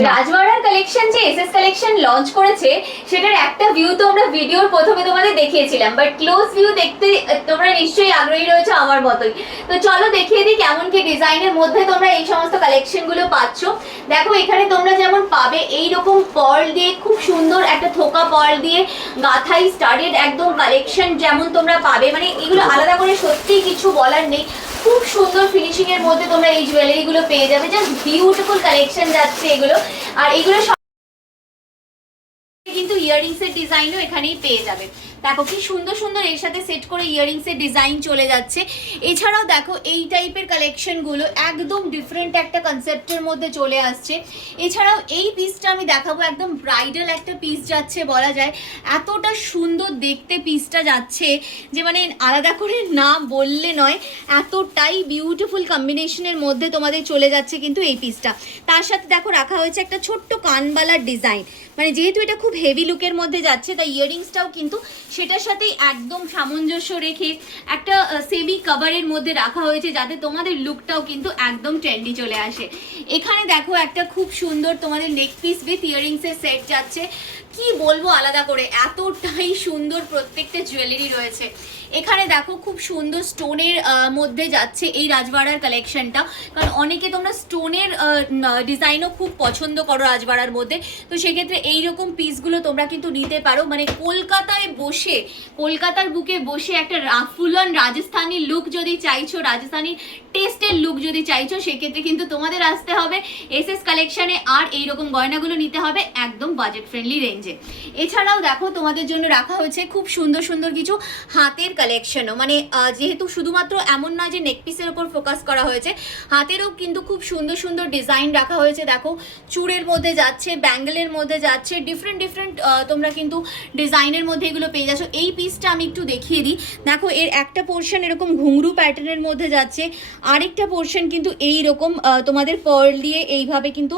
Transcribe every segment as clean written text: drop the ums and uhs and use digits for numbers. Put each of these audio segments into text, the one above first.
রাজওয়াড়ার collection যে SS collection launch করেছে সেটার একটা ভিউ তো আমরা ভিডিওর প্রথমে তোমাদের দেখিয়েছিলাম, বাট ক্লোজ ভিউ দেখতে তোমরা নিশ্চয়ই আগ্রহী রয়েছে আমার মতোই। তো চলো দেখিয়ে দিই কেমন কি ডিজাইনের মধ্যে তোমরা এই সমস্ত কালেকশন গুলো পাচ্ছ। দেখো এখানে তোমরা যেমন পাবে এইরকম পার্ল দিয়ে খুব সুন্দর একটা থোকা পার্ল দিয়ে গাথাই স্টাডেড একদম কালেকশন যেমন তোমরা পাবে, মানে এগুলো আলাদা করে সত্যি কিছু বলার নেই। খুব সুন্দর ফিনিশিং এর মধ্যে তোমরা এই জুয়েলারি গুলো পেয়ে যাবে, জাস্ট বিউটিফুল কালেকশন যাচ্ছে এগুলো। আর এগুলো কিন্তু ইয়াররিংস এর ডিজাইনও এখানেই পেয়ে যাবে। দেখো কি সুন্দর সুন্দর এর সাথে সেট করে ইয়াররিংস এর ডিজাইন চলে যাচ্ছে। এছাড়াও দেখো এই টাইপের কালেকশন গুলো একদম ডিফারেন্ট একটা কনসেপ্টের মধ্যে চলে আসছে। এছাড়াও এই পিসটা আমি দেখাবো, একদম ব্রাইডাল একটা পিস যাচ্ছে বলা যায়, এতটা সুন্দর দেখতে পিসটা যাচ্ছে যে মানে আলাদা করে না বললে নয়, এতটাই বিউটিফুল কম্বিনেশনের মধ্যে তোমাদের চলে যাচ্ছে কিন্তু এই পিসটা। তার সাথে দেখো রাখা হয়েছে একটা ছোট্ট কানবালার ডিজাইন, মানে যেহেতু এটা খুব হেভি লুকের মধ্যে যাচ্ছে তাই ইয়াররিংসটাও কিন্তু সেটার সাথেই একদম সামঞ্জস্য রেখে একটা সেমি কভারের মধ্যে রাখা হয়েছে, যাতে তোমাদের লুকটাও কিন্তু একদম ট্রেন্ডি চলে আসে। এখানে দেখো একটা খুব সুন্দর তোমাদের নেক পিস উইথ ইয়াররিংসের সেট যাচ্ছে। কি বলবো আলাদা করে, এতটাই সুন্দর প্রত্যেকটা জুয়েলারি রয়েছে। এখানে দেখো খুব সুন্দর স্টোনের মধ্যে যাচ্ছে এই রাজবাড়ার কালেকশনটা, কারণ অনেকে তোমরা স্টোনের ডিজাইনও খুব পছন্দ করো রাজবাড়ার মধ্যে, তো সেক্ষেত্রে এইরকম পিসগুলো তোমরা কিন্তু নিতে পারো। মানে কলকাতায় বসে, কলকাতার বুকে বসে একটা ফুল অন রাজস্থানী লুক যদি চাইছো, রাজস্থানী টেস্টের লুক যদি চাইছো, সেক্ষেত্রে কিন্তু তোমাদের আসতে হবে এসএস কালেকশনে, আর এইরকম গয়নাগুলো নিতে হবে একদম বাজেট ফ্রেন্ডলি রেঞ্জে। এছাড়াও দেখো তোমাদের জন্য রাখা হয়েছে খুব সুন্দর সুন্দর কিছু হাতের কালেকশনও, মানে যেহেতু শুধুমাত্র এমন নয় যে নেকপিসের ওপর ফোকাস করা হয়েছে, হাতেরও কিন্তু খুব সুন্দর সুন্দর ডিজাইন রাখা হয়েছে। দেখো চূড়ের মধ্যে যাচ্ছে, ব্যাঙ্গেলের মধ্যে যাচ্ছে, ডিফারেন্ট ডিফারেন্ট তোমরা কিন্তু ডিজাইনের মধ্যে এগুলো পেয়ে যাচ্ছ। এই পিসটা আমি একটু দেখিয়ে দিই। দেখো এর একটা পোর্শন এরকম ঘুংরু প্যাটার্নের মধ্যে যাচ্ছে, আরেকটা পোর্শন কিন্তু এইরকম তোমাদের পার্ল দিয়ে এইভাবে কিন্তু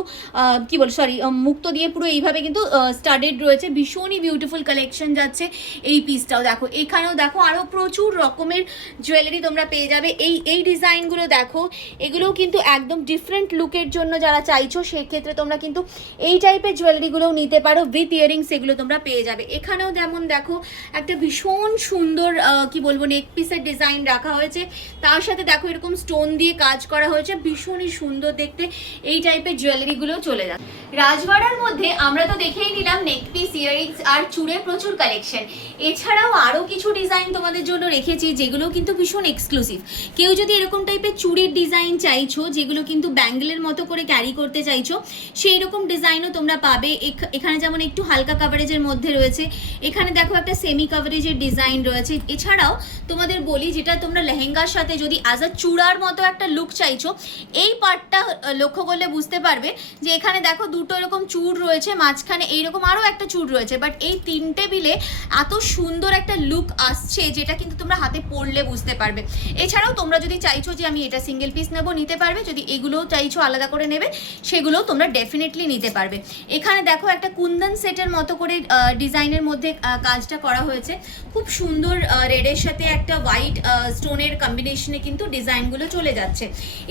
কি বল সরি মুক্ত দিয়ে পুরো এইভাবে কিন্তু স্টাডেড রয়েছে। ভীষণই বিউটিফুল কালেকশন যাচ্ছে এই পিসটাও। দেখো এখানেও দেখো আরও প্রচুর রকমের জুয়েলারি তোমরা পেয়ে যাবে। এই ডিজাইনগুলো দেখো, এগুলোও কিন্তু একদম ডিফারেন্ট লুকের জন্য যারা চাইছো সেক্ষেত্রে তোমরা কিন্তু এই টাইপের জুয়েলারিগুলোও নিতে পারো, উইথ ইয়ারিংস এগুলো তোমরা পেয়ে যাবে। এখানেও যেমন দেখো একটা ভীষণ সুন্দর কি বলবো নেক পিসের ডিজাইন রাখা হয়েছে, তার সাথে দেখো এরকম স্টোন দিয়ে কাজ করা হয়েছে, ভীষণই সুন্দর দেখতে এই টাইপের জুয়েলারিগুলোও চলে যাবে। রাজবাড়ার মধ্যে আমরা তো দেখেই নিলাম নেক পিস, ইয়ারিংস আর চূড়ে প্রচুর কালেকশন। এছাড়াও আরও কিছু ডিজাইন তোমাদের জন্য রেখেছি যেগুলো কিন্তু ভীষণ এক্সক্লুসিভ। কেউ যদি এরকম টাইপের চূড়ের ডিজাইন চাইছো, যেগুলো কিন্তু ব্যাঙ্গেলের মতো করে ক্যারি করতে চাইছো, সেই রকম ডিজাইনও তোমরা পাবে। এখানে যেমন একটু হালকা কাভারেজের মধ্যে রয়েছে, এখানে দেখো একটা সেমি কাভারেজের ডিজাইন রয়েছে। এছাড়াও তোমাদের বলি, যেটা তোমরা লেহেঙ্গার সাথে যদি অ্যাজ আ চূড়ার মতো একটা লুক চাইছো, এই পার্টটা লক্ষ্য করলে বুঝতে পারবে যে এখানে দেখো দুটো এরকম চূড় রয়েছে, মাঝখানে এইরকম আরও একটা চূড় রয়েছে, বাট এই তিনটে মিলে এত সুন্দর একটা লুক আসছে যেটা কিন্তু তোমরা হাতে পরলে বুঝতে পারবে। এছাড়াও তোমরা যদি চাইছো যে আমি এটা সিঙ্গেল পিস নেবো, নিতে পারবে। যদি এগুলোও চাইছো আলাদা করে নেবে, সেগুলোও তোমরা ডেফিনেটলি নিতে পারবে। এখানে দেখো একটা কুন্দন সেটের মতো করে ডিজাইনের মধ্যে কাজটা করা হয়েছে, খুব সুন্দর রেডের সাথে একটা হোয়াইট স্টোনের কম্বিনেশনে কিন্তু ডিজাইনগুলো চলে যাচ্ছে।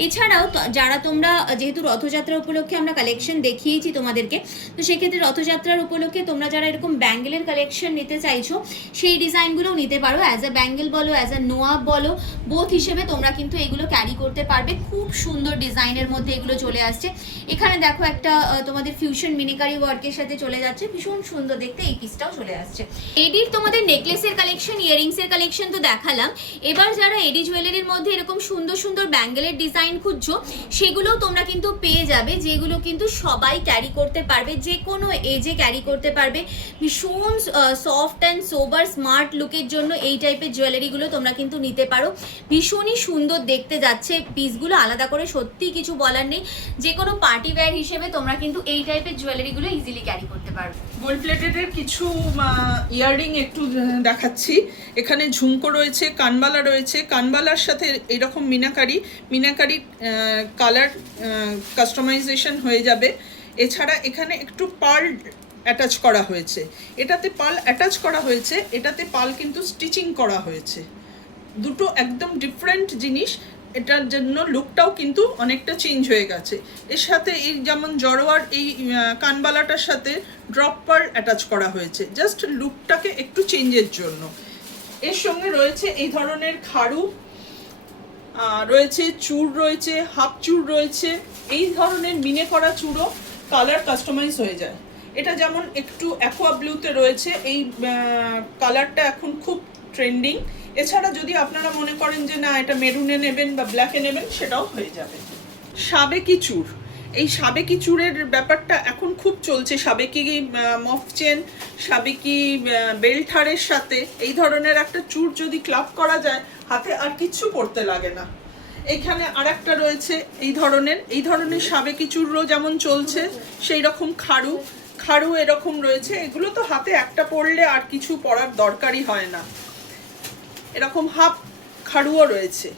এছাড়াও যারা তোমরা, যেহেতু রথযাত্রা উপলক্ষে আমরা কালেকশন দেখিয়েছি তোমাদেরকে, তো সেক্ষেত্রে রথযাত্রার উপলক্ষে তোমরা যারা এরকম ব্যাঙ্গেলের কালেকশন নিতে চাইছো, সেই ডিজাইনগুলোও নিতে পারো। অ্যাজ আ ব্যাঙ্গেল বলো, অ্যাজ আ নোয়াব বলো, বোথ হিসেবে তোমরা কিন্তু এগুলো ক্যারি করতে পারবে। খুব সুন্দর ডিজাইনের মধ্যে এগুলো চলে আসছে। এখানে দেখো একটা তোমাদের ফিউশন মিনিকারি ওয়ার্কের সাথে চলে যাচ্ছে, ভীষণ সুন্দর দেখতে এই পিসটাও চলে আসছে। এডির তোমাদের নেকলেসের কালেকশন, ইয়ারিংসের কালেকশন তো দেখালাম। এবার যারা এডি জুয়েলারির মধ্যে এরকম সুন্দর সুন্দর ব্যাঙ্গেলের ডিজাইন খুঁজছো, সেগুলোও তোমরা কিন্তু পেয়ে যাবে, যেগুলো কিন্তু সবাই ক্যারি করতে পারবে, যে কোনো এজে ক্যারি করতে পারবে। ভীষণ সফট অ্যান্ড সোবার স্মার্ট লুকের জন্য এই টাইপের জুয়েলারিগুলো তোমরা কিন্তু নিতে পারো। ভীষণই সুন্দর দেখতে যাচ্ছে পিসগুলো, আলাদা করে সত্যি কিছু বলার নেই। যে কোনো পার্টি ওয়্যার হিসেবে তোমরা কিন্তু এই টাইপের জুয়েলারিগুলো ইজিলি ক্যারি করতে পারবে। গোল্ড প্লেটেডের কিছু ইয়াররিং একটু দেখাচ্ছি। এখানে ঝুমকো রয়েছে, কানবালা রয়েছে, কানবালার সাথে এরকম মিনাকারি কালার কাস্টমাইজেশন হয়ে যাবে। এছাড়া এখানে একটু পার্ল অ্যাটাচ করা হয়েছে, এটাতে পার্ল অ্যাটাচ করা হয়েছে, এটাতে পার্ল কিন্তু স্টিচিং করা হয়েছে। দুটো একদম ডিফারেন্ট জিনিস, এটার জন্য লুকটাও কিন্তু অনেকটা চেঞ্জ হয়ে গেছে। এর সাথে এই যেমন জড়োয়ার এই কানবালাটার সাথে ড্রপ পার্ল অ্যাটাচ করা হয়েছে জাস্ট লুকটাকে একটু চেঞ্জের জন্য। এর সঙ্গে রয়েছে এই ধরনের খাড়ু রয়েছে, চূড় রয়েছে, হাফ চূড় রয়েছে। এই ধরনের মিনে করা চূড়ও কালার কাস্টমাইজ হয়ে যায়। এটা যেমন একটু অ্যাকোয়া ব্লুতে রয়েছে, এই কালারটা এখন খুব ট্রেন্ডিং। এছাড়া যদি আপনারা মনে করেন যে না এটা মেরুনে নেবেন বা ব্ল্যাকে নেবেন সেটাও হয়ে যাবে। সাবেকি চূড়, এই সাবেকি চূড়ের ব্যাপারটা এখন খুব চলছে। সাবেকি মফ চেন, সাবেকি বেল্ট হারের সাথে এই ধরনের একটা চূড় যদি ক্লাব করা যায় হাতে আর কিচ্ছু পড়তে লাগে না। এইখানে আরেকটা রয়েছে এই ধরনের সাবেকি চূড়ও যেমন চলছে সেই রকম খাড়ু এরকম রয়েছে। এগুলো তো হাতে একটা পরলে আর কিছু পরার দরকারই হয় না। এরকম হাফ খাড়ুও রয়েছে।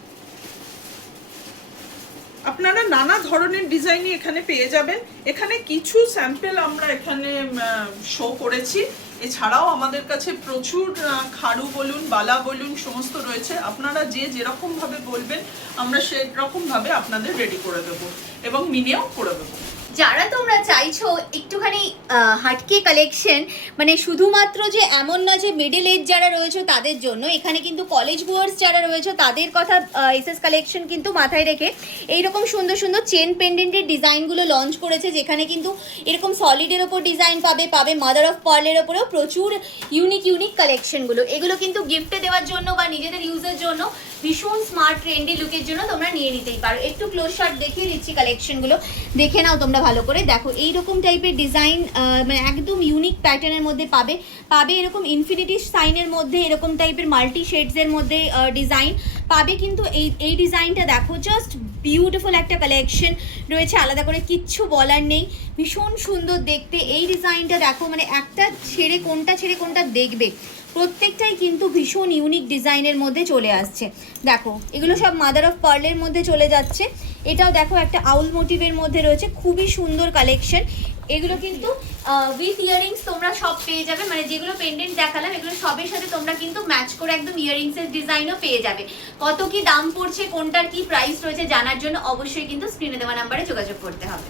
আপনারা নানা ধরনের ডিজাইনই এখানে পেয়ে যাবেন। এখানে কিছু স্যাম্পল আমরা এখানে শো করেছি, এছাড়াও আমাদের কাছে প্রচুর খাড়ু বলুন, বালা বলুন সমস্ত রয়েছে। আপনারা যে যেরকম ভাবে বলবেন আমরা সেরকম ভাবে আপনাদের রেডি করে দেবো এবং মিনেও করে দেবো। যারা তোমরা চাইছো একটুখানি হাটকে কালেকশন, মানে শুধুমাত্র যে এমন না যে মিডল এজ যারা রয়েছে তাদের জন্য, এখানে কিন্তু কলেজ গোয়ার্স যারা রয়েছে তাদের কথা এসএস কালেকশন কিন্তু মাথায় রেখে এইরকম সুন্দর সুন্দর চেন পেন্ডেন্টের ডিজাইনগুলো লঞ্চ করেছে, যেখানে কিন্তু এরকম সলিডের ওপর ডিজাইন পাবে মাদার অফ পার্লের ওপরেও প্রচুর ইউনিক কালেকশনগুলো। এগুলো কিন্তু গিফটে দেওয়ার জন্য বা নিজেদের ইউজের জন্য ভীষণ স্মার্ট ট্রেন্ডি লুকের জন্য তোমরা নিয়ে নিতেই পারো। একটু ক্লোজ শট দেখিয়ে দিচ্ছি কালেকশনগুলো, দেখে নাও তোমরা ভালো করে। দেখো এইরকম টাইপের ডিজাইন, মানে একদম ইউনিক প্যাটার্নের মধ্যে পাবে এরকম ইনফিনিটি সাইনের মধ্যে এরকম টাইপের মাল্টি শেডসের মধ্যে ডিজাইন পাবে। কিন্তু এই ডিজাইনটা দেখো জাস্ট বিউটিফুল একটা কালেকশন রয়েছে, আলাদা করে কিচ্ছু বলার নেই, ভীষণ সুন্দর দেখতে। এই ডিজাইনটা দেখো, মানে একটা ছেড়ে কোনটা দেখবে, প্রত্যেকটাই কিন্তু ভীষণ ইউনিক ডিজাইনের মধ্যে চলে আসছে। দেখো এগুলো সব মাদার অফ পার্লের মধ্যে চলে যাচ্ছে। এটাও দেখো একটা আউল মোটিভের মধ্যে রয়েছে, খুবই সুন্দর কালেকশন। এগুলো কিন্তু উইথ ইয়ারিংস তোমরা সব পেয়ে যাবে, মানে যেগুলো পেন্ডেন্ট দেখালাম এগুলো সবের সাথে তোমরা কিন্তু ম্যাচ করে একদম ইয়ারিংসের ডিজাইনও পেয়ে যাবে। কত কি দাম পড়ছে, কোনটার কি প্রাইস রয়েছে জানার জন্য অবশ্যই কিন্তু স্ক্রিনে দেওয়া নাম্বারে যোগাযোগ করতে হবে।